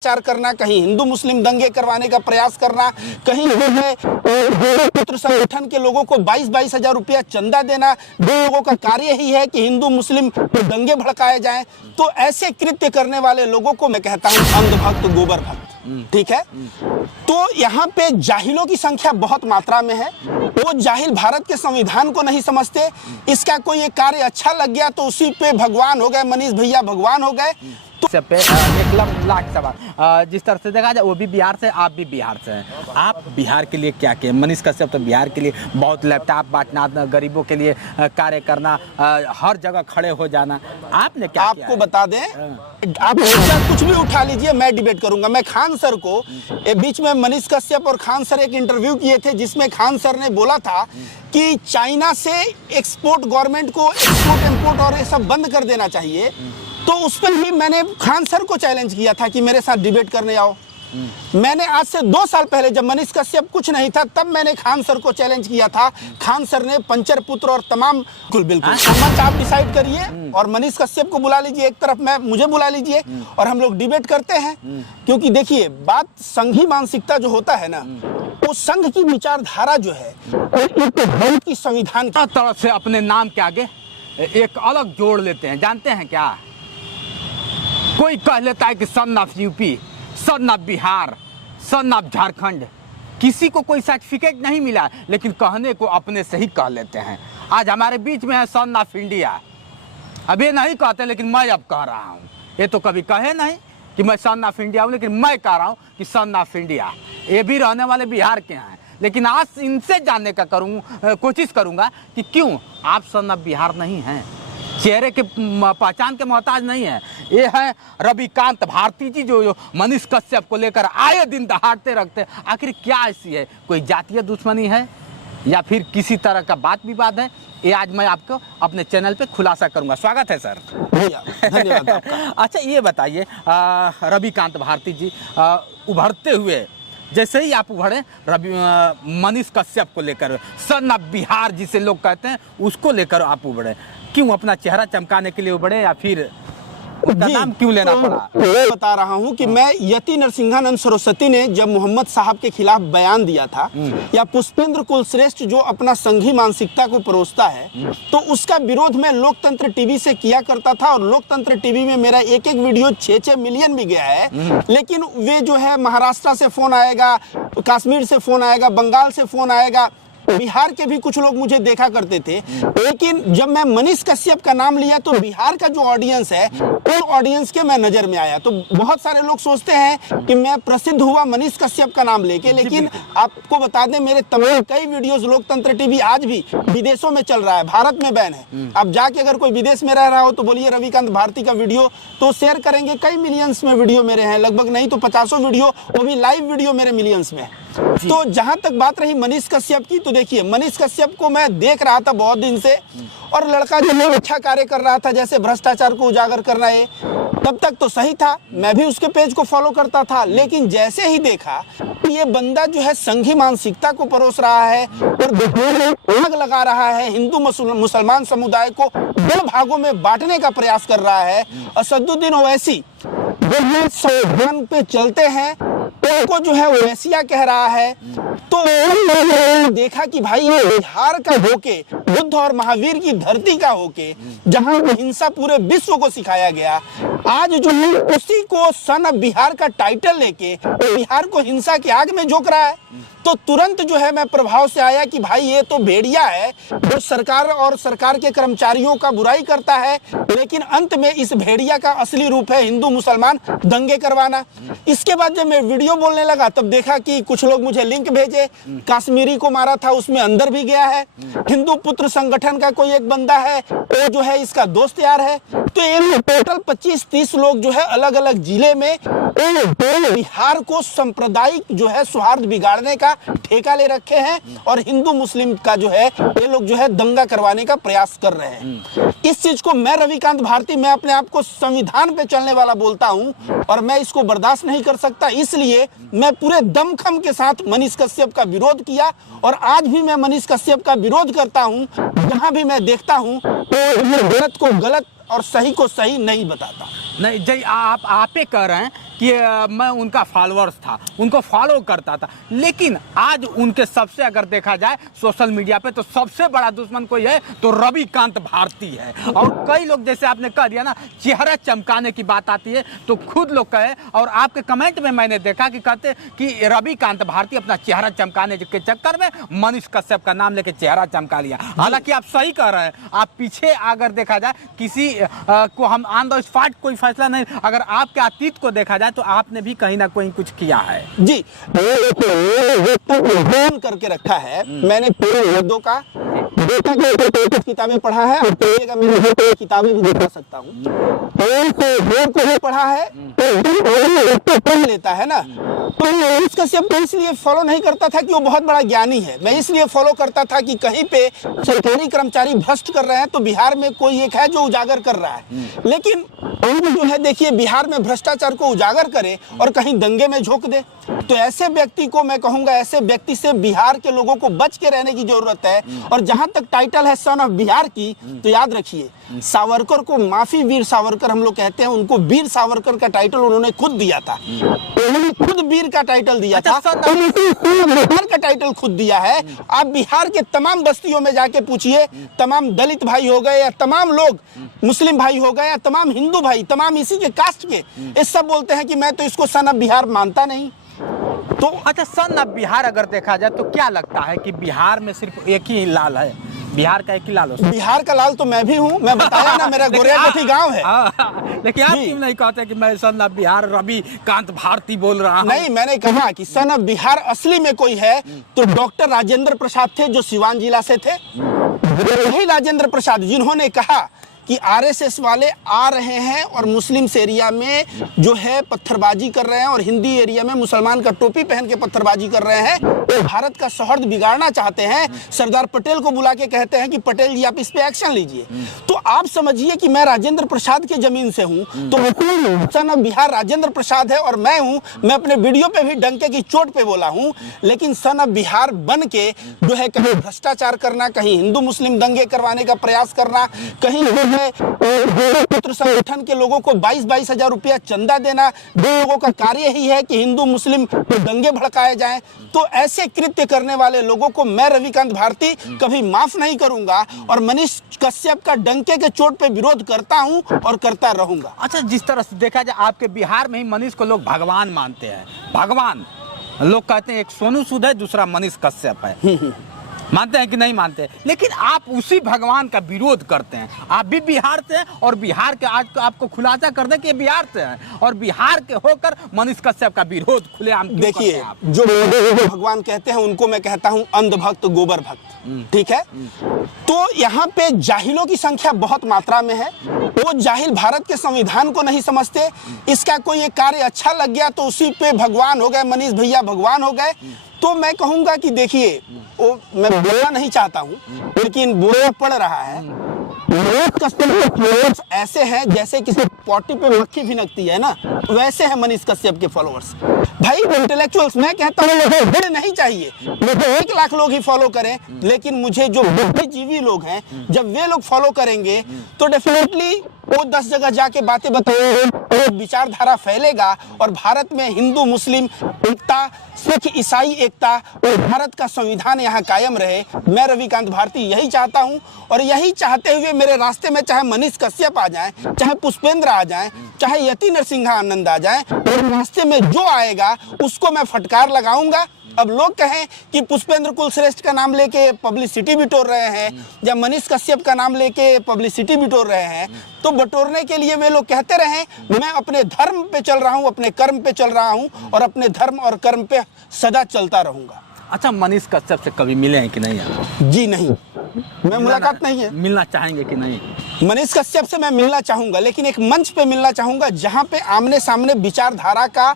प्रचार करना, कहीं हिंदू मुस्लिम दंगे करवाने का प्रयास करना, कहीं जो है पुत्र संगठन के लोगों को 22-22 हजार रुपया चंदा देना। दो लोगों का कार्य ही है कि हिंदू मुस्लिम दंगे भड़काए जाएं। तो ऐसे कृत्य करने वाले लोगों को मैं कहता हूं अंधभक्त, गोबर भक्त। ठीक है, तो यहाँ पे जाहिलों की संख्या बहुत मात्रा में है। वो जाहिल भारत के संविधान को नहीं समझते। इसका कोई एक कार्य अच्छा लग गया तो उसी पे भगवान हो गए, मनीष भैया भगवान हो गए। पे एक लाख सवाल जिस तरह से देखा जाए, वो भी बिहार से, आप भी बिहार से हैं। आप बिहार के लिए क्या किए? मनीष कश्यप तो बिहार के लिए बहुत लैपटॉप बांटना, गरीबों के लिए कार्य करना, हर जगह खड़े हो जाना, आपने क्या किया? आपको बता दें, आप कुछ भी उठा लीजिए, मैं डिबेट करूंगा। मैं खान सर को बीच में मनीष कश्यप और खान सर एक इंटरव्यू किए थे जिसमें खान सर ने बोला था कि चाइना से एक्सपोर्ट, गवर्नमेंट को एक्सपोर्ट इंपोर्ट और ये सब बंद कर देना चाहिए। तो उस पर भी मैंने खान सर को चैलेंज किया था कि मेरे साथ डिबेट करने आओ। मैंने आज से 2 साल पहले, जब मनीष कश्यप कुछ नहीं था, तब मैंने खान सर को चैलेंज किया था। खान सर ने पंचर पुत्र और तमाम बिल्कुल मंच आप डिसाइड करिए और मनीष कश्यप को बुला लीजिए एक तरफ, मुझे बुला लीजिए और हम लोग डिबेट करते हैं। क्योंकि देखिए, बात संघी मानसिकता जो होता है ना, वो संघ की विचारधारा जो है भारत की संविधान की तरह से अपने नाम के आगे एक अलग जोड़ लेते हैं। जानते हैं क्या? कोई कह लेता है कि son of UP, son of Bihar, son of Jharkhand. किसी को कोई सर्टिफिकेट नहीं मिला, लेकिन कहने को अपने से ही कह लेते हैं। आज हमारे बीच में है सन ऑफ इंडिया। अब ये नहीं कहते, लेकिन मैं अब कह रहा हूँ। ये तो कभी कहे नहीं कि मैं सन ऑफ इंडिया हूँ, लेकिन मैं कह रहा हूँ कि सन ऑफ इंडिया। ये भी रहने वाले बिहार के हैं, लेकिन आज इनसे जानने का कोशिश करूँगा कि क्यों आप सन ऑफ बिहार नहीं हैं, चेहरे के पहचान के मोहताज नहीं है। ये है रविकांत भारती जी, जो मनीष कश्यप को लेकर आए दिन दहाड़ते रखते। आखिर क्या ऐसी है? कोई जातीय दुश्मनी है या फिर किसी तरह का बात विवाद है? ये आज मैं आपको अपने चैनल पे खुलासा करूंगा। स्वागत है सर। धन्यवाद आपका। अच्छा, ये बताइए रविकांत भारती जी, उभरते हुए जैसे ही आप उभरे मनीष कश्यप को लेकर, सन ऑफ बिहार जिसे लोग कहते हैं, उसको लेकर आप उभरे। क्यों अपना चेहरा चमकाने के लिए उभरे या फिर उसका नाम क्यों लेना पड़ा? मैं बता रहा हूं कि मैं यति नरसिंहानंद सरस्वती ने जब मोहम्मद साहब के खिलाफ बयान दिया था, या पुष्पेंद्र कुलश्रेष्ठ जो अपना संघी मानसिकता को परोसता है, तो उसका विरोध मैं लोकतंत्र टीवी से किया करता था। और लोकतंत्र टीवी में मेरा एक वीडियो 6-6 मिलियन भी गया है। लेकिन वे जो है, महाराष्ट्र से फोन आएगा, कश्मीर से फोन आएगा, बंगाल से फोन आएगा, बिहार के भी कुछ लोग मुझे देखा करते थे। लेकिन जब मैं मनीष कश्यप का नाम लिया तो बिहार का जो ऑडियंस है, उन ऑडियंस के मैं नजर में आया। तो बहुत सारे लोग सोचते हैं कि मैं प्रसिद्ध हुआ मनीष कश्यप का नाम लेके, लेकिन आपको बता दें, मेरे तमाम कई वीडियोस लोकतंत्र टीवी आज भी विदेशों में चल रहा है, भारत में बैन है। अब जाके अगर कोई विदेश में रह रहा हो तो बोलिए रविकांत भारती का वीडियो, तो शेयर करेंगे। कई मिलियंस में वीडियो मेरे हैं, लगभग नहीं तो 50 वीडियो, वो भी लाइव वीडियो मेरे मिलियंस में है। तो जहां तक बात रही मनीष कश्यप की, तो देखिए, मनीष कश्यप को मैं देख रहा था बहुत दिन से, और लड़का जो है अच्छा कार्य कर रहा था, जैसे भ्रष्टाचार को उजागर करना है, तब तक तो सही था। मैं भी उसके पेज को फॉलो करता था। लेकिन जैसे ही देखा कि ये बंदा जो है संघी मानसिकता को परोस रहा है और आग लगा रहा है, हिंदू मुसलमान समुदाय को 2 भागों में बांटने का प्रयास कर रहा है, असदुद्दीन ओवैसी जो संविधान पे चलते हैं उनको जो है ओवैसिया कह रहा है, तो देखा कि भाई ये बिहार का होके, बुद्ध और महावीर की धरती का होके, जहां हिंसा पूरे विश्व को सिखाया गया, आज जो है उसी को सन ऑफ बिहार का टाइटल लेके बिहार को हिंसा की आग में झोंक रहा है। तो तुरंत जो है मैं प्रभाव से आया कि भाई ये तो भेड़िया है जो सरकार और सरकार के कर्मचारियों का बुराई करता है, लेकिन अंत में इस भेड़िया का असली रूप है हिंदू मुसलमान दंगे करवाना। इसके बाद जब मैं वीडियो बोलने लगा, तब देखा कि कुछ लोग मुझे लिंक भेजे, कश्मीरी को मारा था उसमें अंदर भी गया है, हिंदू पुत्र संगठन का कोई एक बंदा है, वो जो है इसका दोस्त यार है। तो ये टोटल 25-30 लोग जो है अलग अलग जिले में बिहार को सांप्रदायिक जो है सौहार्द बिगाड़ने का ठेका ले रखे हैं, और हिंदू मुस्लिम का जो है ये लोग जो है दंगा करवाने का प्रयास कर रहे हैं। इस चीज को मैं रविकांत भारती, मैं अपने आप को संविधान पे चलने वाला बोलता हूं, और मैं इसको बर्दाश्त नहीं कर सकता। इसलिए मैं पूरे दमखम के साथ मनीष कश्यप का विरोध किया, और आज भी मैं मनीष कश्यप का विरोध करता हूं। जहां भी मैं देखता हूं तो गलत को गलत और सही को सही नहीं बताता। नहीं जी, आप कह रहे हैं कि मैं उनका फॉलोअर्स था, उनको फॉलो करता था। लेकिन आज उनके सबसे अगर देखा जाए सोशल मीडिया पे तो सबसे बड़ा दुश्मन कोई है तो रविकांत भारती है। और कई लोग, जैसे आपने कह दिया ना, चेहरा चमकाने की बात आती है तो खुद लोग कहे, और आपके कमेंट में मैंने देखा कि कहते कि रविकांत भारती अपना चेहरा चमकाने के चक्कर में मनीष कश्यप का नाम लेके चेहरा चमका लिया। हालांकि आप सही कह रहे हैं, आप पीछे अगर देखा जाए किसी को हम ऑन द स्पॉट कोई फैसला नहीं, अगर आपके अतीत को देखा जाए तो आपने भी कहीं ना कहीं कुछ किया है। जी, फोन करके रखा है मैंने पूरे मुद्दों का, देखा कि किताबें पढ़ा है और पढ़िएगा, मैं किताबें भी दिखा सकता हूँ। को भी पढ़ा है तो पढ़ लेता है ना। तो मनीष कश्यप को इसलिए फॉलो नहीं करता था कि वो बहुत बड़ा ज्ञानी है, मैं इसलिए फॉलो करता था कि कहीं पे सरकारी कर्मचारी भ्रष्ट कर रहे हैं तो बिहार में कोई एक है जो उजागर कर रहा है। लेकिन जो है देखिए, बिहार में भ्रष्टाचार को उजागर करे और कहीं दंगे में झोंक दे, तो ऐसे व्यक्ति को मैं कहूंगा, ऐसे व्यक्ति से बिहार के लोगों को बच के रहने की जरूरत है। और जहां तक टाइटल है सन ऑफ बिहार की, तो याद रखिए सावरकर को माफी वीर सावरकर हम लोग कहते हैं, उनको वीर सावरकर का टाइटल उन्होंने खुद दिया था, उन्होंने खुद वीर का टाइटल दिया था, बिहार का टाइटल खुद दिया है। आप बिहार के तमाम बस्तियों में जाके पूछिए, तमाम दलित भाई हो गए या तमाम लोग मुस्लिम भाई हो गए या तमाम हिंदू भाई, तमाम इसी के कास्ट के, ये सब बोलते हैं कि मैं तो इसको सन ऑफ बिहार मानता नहीं। तो अच्छा, सन ऑफ बिहार अगर देखा जाए तो क्या लगता है कि बिहार में सिर्फ एक ही लाल है? बिहार का एक ही लाल हो? बिहार का लाल तो मैं भी हूँ, मैं बताया ना, मेरा गोरियापट्टी गांव है। लेकिन आप क्यों नहीं कहते कि मैं सन ऑफ बिहार रविकांत भारती बोल रहा हूँ? नहीं, मैंने कहा कि सन ऑफ बिहार असली में कोई है तो डॉक्टर राजेंद्र प्रसाद थे, जो सिवान जिला से थे। वही राजेंद्र प्रसाद जिन्होंने कहा कि आरएसएस वाले आ रहे हैं और मुस्लिम एरिया में जो है पत्थरबाजी कर रहे हैं और हिंदी एरिया में मुसलमान का टोपी पहन के पत्थरबाजी कर रहे हैं, तो भारत का सौहार्द बिगाड़ना चाहते हैं। सरदार पटेल को बुला के कहते हैं कि पटेल जी आप इस पे एक्शन लीजिए। तो आप समझिए कि मैं राजेंद्र प्रसाद के जमीन से हूँ, तो सन ऑफ बिहार राजेंद्र प्रसाद है और मैं हूँ। मैं अपने वीडियो पे भी डंके की चोट पे बोला हूँ, लेकिन सन ऑफ बिहार बन के जो है कहीं भ्रष्टाचार करना, कहीं हिंदू मुस्लिम दंगे करवाने का प्रयास करना, कहीं पुत्र संगठन के लोगों को 22-22 हजार रुपया चंदा देना, दो लोगों का कार्य ही है कि हिंदू मुस्लिम दंगे भड़काए जाएं। तो ऐसे कृत्य करने वाले लोगों को मैं रविकांत भारती कभी माफ नहीं करूंगा और मनीष कश्यप का डंके के चोट पे विरोध करता हूं और करता रहूंगा। अच्छा, जिस तरह से देखा जाए आपके बिहार में ही मनीष को लोग भगवान मानते हैं, भगवान लोग कहते हैं, एक सोनू सूद है, दूसरा मनीष कश्यप है। मानते हैं कि नहीं मानते? लेकिन आप उसी भगवान का विरोध करते हैं। आप भी बिहार से हैं और बिहार के, आज तो आपको खुलासा कर दें कि बिहार से हैं और बिहार के होकर मनीष कश्यप का विरोध खुलेआम क्यों करते हैं आप? जो भगवान कहते हैं उनको मैं कहता हूं अंधभक्त, गोबर भक्त, ठीक है। तो यहाँ पे जाहिलों की संख्या बहुत मात्रा में है। वो जाहिल भारत के संविधान को नहीं समझते। इसका कोई एक कार्य अच्छा लग गया तो उसी पे भगवान हो गए, मनीष भैया भगवान हो गए। तो मैं कहूंगा कि देखिए, वो मैं बोलना नहीं चाहता हूं लेकिन बोलना पड़ रहा है। मनीष कश्यप के फॉलोअर्स ऐसे हैं जैसे किसी पॉटी पे मक्खी भिनकती है ना, वैसे हैं मनीष कश्यप के फॉलोअर्स। भाई इंटेलेक्चुअल्स, मैं कहता हूँ मुझे नहीं चाहिए, मुझे 1 लाख लोग ही फॉलो करें, लेकिन मुझे जो बुद्धिजीवी लोग हैं जब वे लोग फॉलो करेंगे तो डेफिनेटली वो 10 जगह जाके बातें बताएंगे, विचारधारा फैलेगा और भारत में हिंदू मुस्लिम एकता, सिख ईसाई एकता और भारत का संविधान यहाँ कायम रहे। मैं रविकांत भारती यही चाहता हूँ और यही चाहते हुए मेरे रास्ते में चाहे मनीष कश्यप आ जाए, चाहे पुष्पेंद्र आ जाए, चाहे यति नरसिंहा आनंद आ जाए, और रास्ते में जो आएगा उसको मैं फटकार लगाऊंगा। अब लोग कहें कि पुष्पेंद्र कुलश्रेष्ठ का नाम लेके पब्लिसिटी बिटोर रहे हैं या मनीष कश्यप का नाम लेके पब्लिसिटी बिटोर रहे हैं, तो बटोरने के लिए वे लोग कहते रहे। मैं अपने धर्म पे चल रहा हूं, अपने कर्म पे चल रहा हूं और अपने धर्म और कर्म पे सदा चलता रहूंगा। अच्छा, मनीष कश्यप से कभी मिले हैं कि नहीं आप? जी नहीं, मैं मुलाकात नहीं है। मिलना चाहेंगे कि नहीं? मनीष कश्यप से मैं मिलना चाहूंगा, लेकिन एक मंच पे मिलना चाहूंगा जहां पे आमने सामने विचारधारा का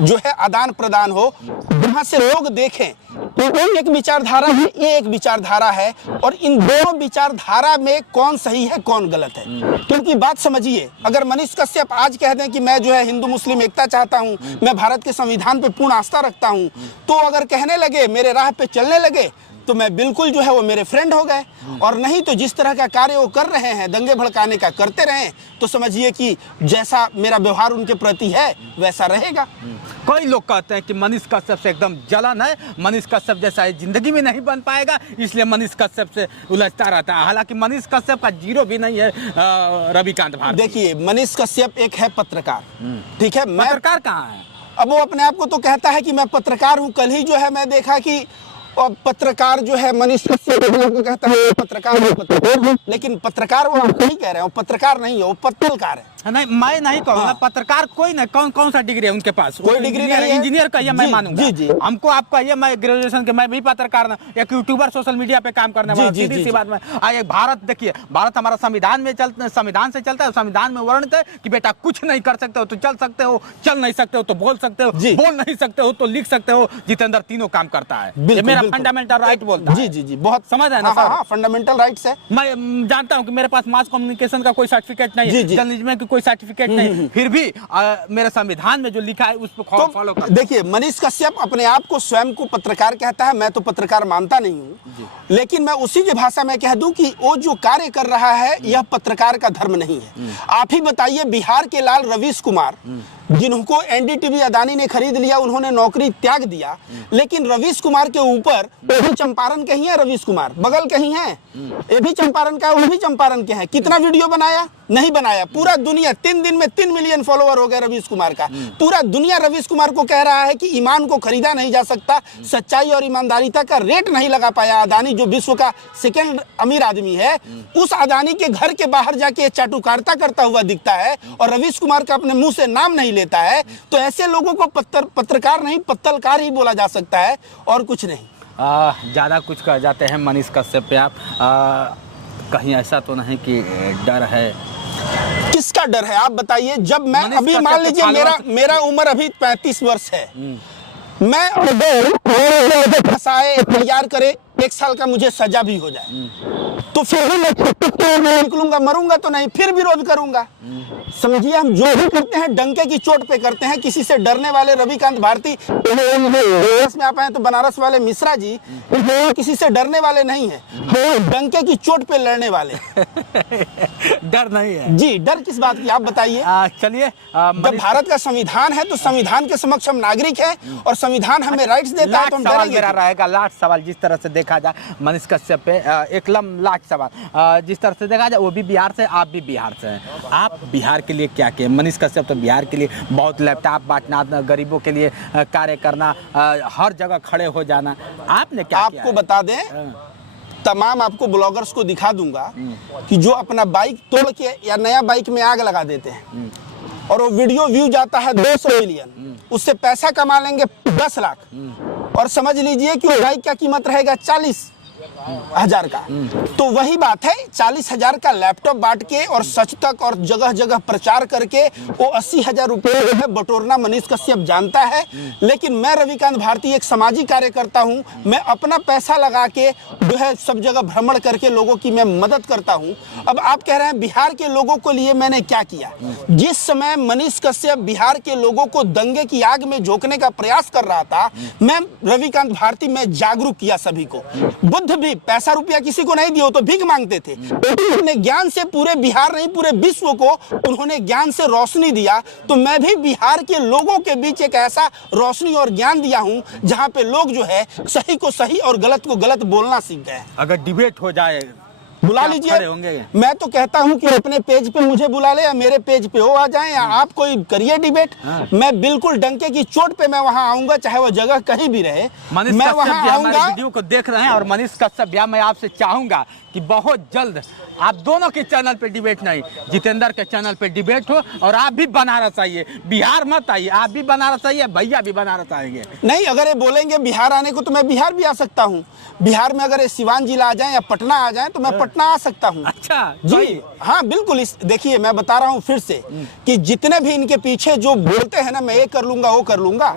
जो है आदान प्रदान हो, जहां से लोग देखें तो एक विचारधारा है, ये एक विचारधारा है और इन दोनों विचारधारा में कौन सही है कौन गलत है। क्योंकि बात समझिए, अगर मनीष कश्यप आज कह दें कि मैं जो है हिंदू मुस्लिम एकता चाहता हूं, मैं भारत के संविधान पे पूर्ण आस्था रखता हूं, तो अगर कहने लगे, मेरे राह पे चलने लगे, तो मैं बिल्कुल जो है वो मेरे फ्रेंड हो गए, और नहीं तो जिस तरह का कार्य वो कर रहे हैं दंगे भड़काने का करते रहें तो समझिए कि जैसा मेरा व्यवहार उनके प्रति है वैसा रहेगा। कई लोग कहते हैं कि मनीष कश्यप से एकदम जलन है, मनीष कश्यप जैसा ये जिंदगी में नहीं बन पाएगा, इसलिए मनीष कश्यप से उलझता रहता है। हालांकि मनीष कश्यप का जीरो भी नहीं है रविकांत भारती। देखिए मनीष कश्यप एक है पत्रकार, ठीक है, मैं पत्रकार कहाँ है? अब वो अपने आप को तो कहता है कि मैं पत्रकार हूँ। कल ही जो है मैं देखा कि पत्रकार जो है मनीष कश्यप को कहता है पत्रकार है, लेकिन पत्रकार वो नहीं कह रहे हैं, वो पत्रकार नहीं है, वो पत्रकार है। नहीं, मैं नहीं कहूँगा पत्रकार कोई नहीं। कौन सा डिग्री है उनके पास? कोई डिग्री नहीं है। इंजीनियर कहिए, मैं मानूंगा। जी जी। हमको आप कहिए, मैं ग्रेजुएशन के, मैं भी पत्रकार ना, एक यूट्यूबर सोशल मीडिया पे काम करने वाला, सीधी सी बात में। आगे भारत देखिए, भारत हमारा संविधान में चलता, संविधान से चलता है, संविधान में वर्णित है कि बेटा कुछ नहीं कर सकते हो तो चल सकते हो, चल नहीं सकते हो तो बोल सकते हो, बोल नहीं सकते हो तो लिख सकते हो। जितेंद्र तीनों काम करता है, ये मेरा फंडामेंटल राइट बोलता है। जी जी जी, बहुत समझ है ना सर? फंडामेंटल राइट्स है। मैं जानता हूँ कि मेरे पास मास कम्युनिकेशन का कोई सर्टिफिकेट नहीं है, जर्नलिज्म की कोई सर्टिफिकेट नहीं, फिर भी मेरे संविधान में जो लिखा है उस पर फॉलो करता हूं। देखिए मनीष कश्यप अपने आप को स्वयं को पत्रकार कहता है, मैं तो पत्रकार मानता नहीं हूँ, लेकिन मैं उसी की भाषा में कह दूं कि वो जो कार्य कर रहा है यह पत्रकार का धर्म नहीं है। आप ही बताइए, बिहार के लाल रवीश कुमार जिनको एनडीटीवी अदानी ने खरीद लिया, उन्होंने नौकरी त्याग दिया, लेकिन रवीश कुमार के ऊपर, वो भी चंपारण के ही है, रवीश कुमार बगल के ही है, ये भी चंपारण का, वो भी चंपारण के हैं। कितना वीडियो बनाया? नहीं बनाया। पूरा दुनिया 3 दिन में 3 मिलियन फॉलोवर हो गया रवीश कुमार का। पूरा दुनिया रवीश कुमार को कह रहा है कि ईमान को खरीदा नहीं जा सकता, सच्चाई और ईमानदारिता का रेट नहीं लगा पाया अदानी, जो विश्व का सेकंड अमीर आदमी है, उस अदानी के घर के बाहर जाके चाटुकारिता करता हुआ दिखता है और रवीश कुमार का अपने मुंह से नाम नहीं लेता है। तो ऐसे लोगों को पत्रकार नहीं पत्तलकार ही बोला जा सकता है, और कुछ नहीं। ज़्यादा कुछ कह जाते हैं मनीष कश्यप पे आप, कहीं ऐसा तो नहीं कि डर है? किसका डर है आप बताइए? जब मैं अभी मान लीजिए मेरा उम्र अभी 35 वर्ष है, मैं फंसाए तैयार करे 1 साल का मुझे सजा भी हो जाए तो फिर भी मैं निकलूंगा, मरूंगा तो नहीं, फिर विरोध करूंगा। समझिए, हम जो भी करते हैं डंके की चोट पे करते हैं। किसी से डरने वाले रविकांत भारती बनारस में आप आए तो बनारस वाले मिश्रा जी किसी से डरने वाले नहीं है, डंके की चोट पे लड़ने वाले। डर नहीं है जी। डर किस बात की आप बताइए? चलिए, जब भारत का संविधान है तो संविधान के समक्ष हम नागरिक हैं और संविधान हमें राइट्स देता है, तो हम सवाल मेरा रहेगा, लास्ट सवाल जिस तरह से देखा जाए मनीष कश्यप पे, एक लास्ट सवाल जिस तरह से देखा जाए, वो भी बिहार से, आप भी बिहार से हैं, आप बिहार के लिए क्या किए? मनीष कश्यप तो बिहार के लिए बहुत लैपटॉप बांटना, गरीबों के लिए कार्य करना, हर जगह खड़े हो जाना, आपने क्या किया? आपको बता दें, तमाम आपको ब्लॉगर्स को दिखा दूंगा कि जो अपना बाइक तोड़ के या नया बाइक में आग लगा देते हैं और वो वीडियो व्यू जाता है 200 मिलियन, उससे पैसा कमा लेंगे 10 लाख, और समझ लीजिए कि वो बाइक का कीमत रहेगा 40,000 का। तो वही बात है, 40,000 का लैपटॉप बांट के और सच तक और जगह जगह प्रचार करके वो 80,000 रुपये जो है बटोरना मनीष कश्यप जानता है। लेकिन मैं रविकांत भारती एक सामाजिक कार्य करता हूँ, मैं अपना पैसा लगा के जो है सब जगह भ्रमण करके लोगों की मैं मदद करता हूँ। अब आप कह रहे हैं बिहार के लोगों को लिए मैंने क्या किया? जिस समय मनीष कश्यप बिहार के लोगों को दंगे की आग में झोंकने का प्रयास कर रहा था, मैं रविकांत भारती में जागरूक किया सभी को। बुद्ध भी पैसा रुपया किसी को नहीं दिया तो भीख मांगते थे, उन्होंने ज्ञान से पूरे बिहार नहीं पूरे विश्व को उन्होंने ज्ञान से रोशनी दिया। तो मैं भी बिहार के लोगों के बीच एक ऐसा रोशनी और ज्ञान दिया हूं जहां पे लोग जो है सही को सही और गलत को गलत बोलना सीख गए। अगर डिबेट हो जाए बुला लीजिए, मैं तो कहता हूं कि अपने पेज पे मुझे बुला ले या मेरे पेज पे हो आ जाए, या आप कोई करिए डिबेट। मैं बिल्कुल डंके की चोट पे मैं वहां आऊंगा, चाहे वो जगह कहीं भी रहे, मैं वहां आऊंगा। वीडियो को देख रहे हैं और मनीष कश्यप भैया, मैं आपसे चाहूंगा कि बहुत जल्द आप दोनों के चैनल पे डिबेट नहीं, जितेंद्र के चैनल पे डिबेट हो, और आप भी बनारस आइए, बिहार मत आइए, आप भी बनारस आइए, भैया भी बनारस आएंगे। नहीं, अगर ये बोलेंगे बिहार आने को तो मैं बिहार भी आ सकता हूँ। बिहार में अगर सिवान जिला आ जाए या पटना आ जाए तो मैं पटना आ सकता हूँ। अच्छा जी हाँ बिल्कुल। देखिए मैं बता रहा हूँ फिर से कि जितने भी इनके पीछे जो बोलते हैं ना मैं ये कर लूंगा वो कर लूंगा,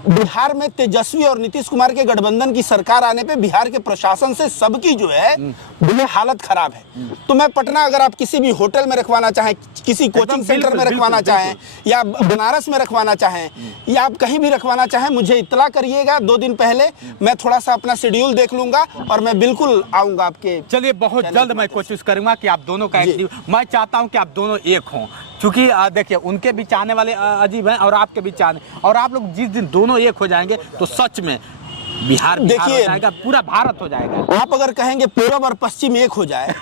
बिहार में तेजस्वी और नीतीश कुमार के गठबंधन की सरकार आने पे बिहार के प्रशासन से सबकी जो है बुरी हालत खराब है। तो मैं पटना, अगर आप किसी भी होटल में रखवाना चाहें, किसी कोचिंग सेंटर में रखवाना चाहें, या बनारस में रखवाना चाहें, या आप कहीं भी रखवाना चाहें, मुझे इत्तला करिएगा 2 दिन पहले। मैं थोड़ा सा अपना शेड्यूल देख लूंगा और मैं बिल्कुल आऊंगा आपके। चलिए, बहुत जल्द मैं कोशिश करूंगा कि आप दोनों का मैं चाहता हूं कि आप दोनों एक हों, क्योंकि देखिए उनके भी चाहने वाले अजीब हैं और आपके भी चाहने, और आप लोग जिस दिन दोनों एक हो जाएंगे तो सच में बिहार हो जाएगा, पूरा भारत हो जाएगा। आप अगर कहेंगे पूरब और पश्चिम एक हो जाए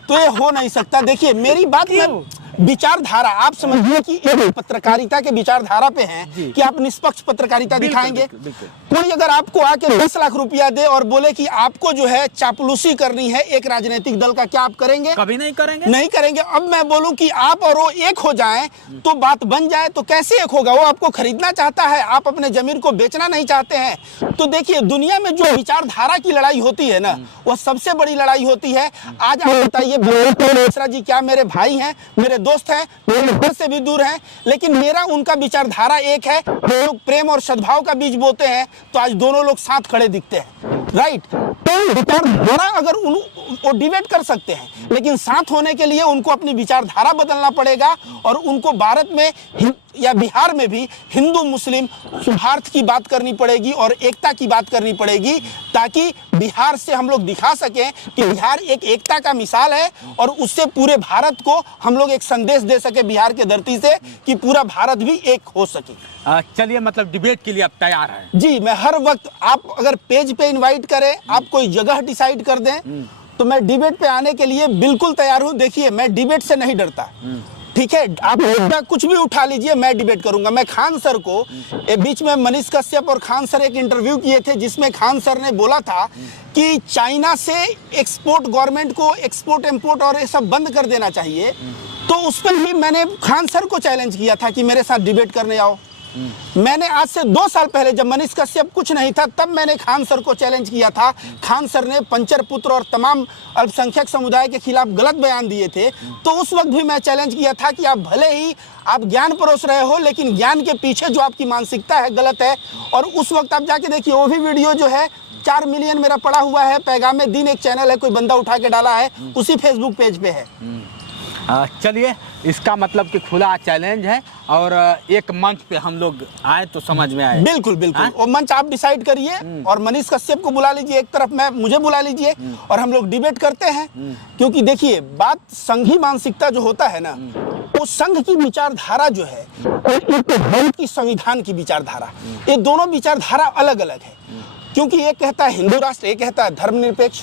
तो ये हो नहीं सकता। देखिए मेरी बात में विचारधारा, आप समझिए कि एक पत्रकारिता के विचारधारा पे हैं कि आप निष्पक्ष पत्रकारिता दिखाएंगे। कोई अगर आपको आके 10 लाख रुपया दे और बोले कि आपको जो है चापलूसी करनी है एक राजनीतिक दल का, क्या आप करेंगे? कभी नहीं करेंगे। नहीं करेंगे। अब मैं बोलूं कि आप और वो एक हो जाएं तो बात बन जाए, तो कैसे एक होगा? वो आपको खरीदना चाहता है, आप अपने जमीन को बेचना नहीं चाहते हैं। तो देखिए दुनिया में जो विचारधारा की लड़ाई होती है ना, वो सबसे बड़ी लड़ाई होती है। आज आप बताइए, मिश्रा जी क्या मेरे भाई हैं, मेरे दोस्त हैं, मेरे घर से भी दूर हैं, लेकिन मेरा उनका विचारधारा एक है। हम लोग प्रेम और सद्भाव का बीज बोते हैं, तो आज दोनों लोग साथ खड़े दिखते हैं, राइट? तो विचारधारा अगर वो डिबेट कर सकते हैं, लेकिन साथ होने के लिए उनको अपनी विचारधारा बदलना पड़ेगा और उनको भारत में या बिहार में भी हिंदू मुस्लिम सौहार्द की बात करनी पड़ेगी और एकता की बात करनी पड़ेगी, ताकि बिहार से हम लोग दिखा सकें कि बिहार एक एकता का मिसाल है और उससे पूरे भारत को हम लोग एक संदेश दे सके बिहार के धरती से कि पूरा भारत भी एक हो सके। चलिए, मतलब डिबेट के लिए आप तैयार हैं? जी, मैं हर वक्त, आप अगर पेज पे इनवाइट करें, आप कोई जगह डिसाइड कर दें, तो मैं डिबेट पे आने के लिए बिल्कुल तैयार हूं। देखिए मैं डिबेट से नहीं डरता, ठीक है? आप मुद्दा कुछ भी उठा लीजिए, मैं डिबेट करूंगा। मैं खान सर को बीच में मनीष कश्यप और खान सर एक इंटरव्यू किए थे, जिसमें खान सर ने बोला था कि चाइना से एक्सपोर्ट, गवर्नमेंट को एक्सपोर्ट इंपोर्ट और ये सब बंद कर देना चाहिए। तो उस पर भी मैंने खान सर को चैलेंज किया था कि मेरे साथ डिबेट करने आओ। मैंने आज से 2 साल पहले, जब मनीष कश्यप कुछ नहीं था, तब मैंने खान सर को चैलेंज किया था। खान सर ने पंचर पुत्र और तमाम अल्पसंख्यक समुदाय के खिलाफ गलत बयान दिए थे। तो उस वक्त भी मैं चैलेंज किया था कि आप भले ही आप ज्ञान परोस रहे हो, लेकिन ज्ञान के पीछे जो आपकी मानसिकता है गलत है। और उस वक्त आप जाके देखिए, वो भी वीडियो जो है 4 मिलियन मेरा पड़ा हुआ है। पैगाम दिन एक चैनल है, कोई बंदा उठा के डाला है, उसी फेसबुक पेज पे है। चलिए, इसका मतलब कि खुला चैलेंज है और एक मंच पे हम लोग आए तो समझ में आए। बिल्कुल बिल्कुल, वो मंच आप डिसाइड करिए और मनीष कश्यप को बुला लीजिए एक तरफ, मैं मुझे बुला लीजिए और हम लोग डिबेट करते हैं। क्योंकि देखिए बात संघी मानसिकता जो होता है ना, वो संघ की विचारधारा जो है और एक भारत की संविधान की विचारधारा, ये दोनों विचारधारा अलग अलग है। क्योंकि एक कहता है हिंदू राष्ट्र, एक कहता है धर्मनिरपेक्ष।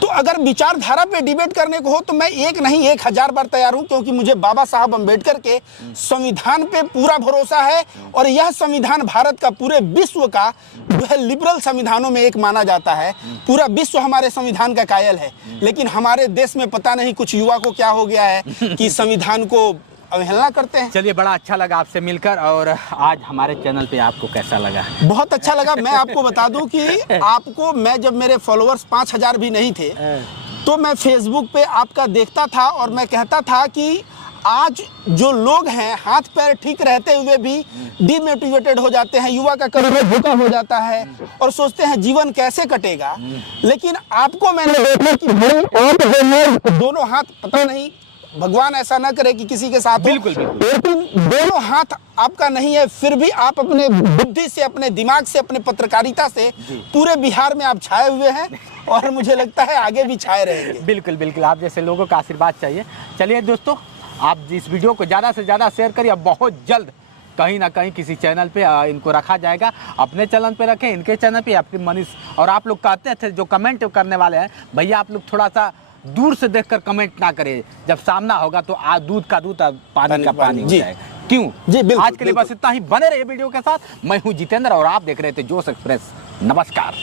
तो अगर विचारधारा पे डिबेट करने को हो तो मैं एक नहीं 1000 बार तैयार हूं, क्योंकि मुझे बाबा साहब अम्बेडकर के संविधान पे पूरा भरोसा है और यह संविधान भारत का पूरे विश्व का जो है लिबरल संविधानों में एक माना जाता है। पूरा विश्व हमारे संविधान का कायल है, लेकिन हमारे देश में पता नहीं कुछ युवा को क्या हो गया है कि संविधान को अवहेलना करते हैं। चलिए, बड़ा अच्छा लगा आपसे मिलकर। और आज हमारे चैनल पे आपको कैसा लगा? बहुत अच्छा लगा। मैं आपको बता दूं कि आपको, मैं जब मेरे फॉलोअर्स 5000 भी नहीं थे तो मैं फेसबुक पे आपका देखता था और मैं कहता था कि आज जो लोग हैं हाथ पैर ठीक रहते हुए भी डिमोटिवेटेड हो जाते हैं, युवा का करियर धोखा हो जाता है और सोचते हैं जीवन कैसे कटेगा। लेकिन आपको मैंने देखा कि भाई आप दोनों हाथ, पता नहीं भगवान ऐसा ना करे कि किसी के साथ हो, बिल्कुल, लेकिन दोनों हाथ आपका नहीं है, फिर भी आप अपने बुद्धि से, अपने दिमाग से, अपने पत्रकारिता से पूरे बिहार में आप छाए हुए हैं और मुझे लगता है आगे भी छाए रहेंगे। बिल्कुल बिल्कुल, आप जैसे लोगों का आशीर्वाद चाहिए। चलिए दोस्तों, आप इस वीडियो को ज़्यादा से ज़्यादा शेयर करिए। बहुत जल्द कहीं ना कहीं किसी चैनल पे इनको रखा जाएगा। अपने चैनल पे रखें, इनके चैनल पे, आपके मनीष। और आप लोग कहते थे जो कमेंट करने वाले हैं, भैया आप लोग थोड़ा सा दूर से देखकर कमेंट ना करें, जब सामना होगा तो दूध का दूध, पानी का पानी हो जाएगा। क्यों? जी बिल्कुल। आज के लिए बस इतना ही। बने रहिए वीडियो के साथ। मैं हूं जितेंद्र और आप देख रहे थे जोश एक्सप्रेस। नमस्कार।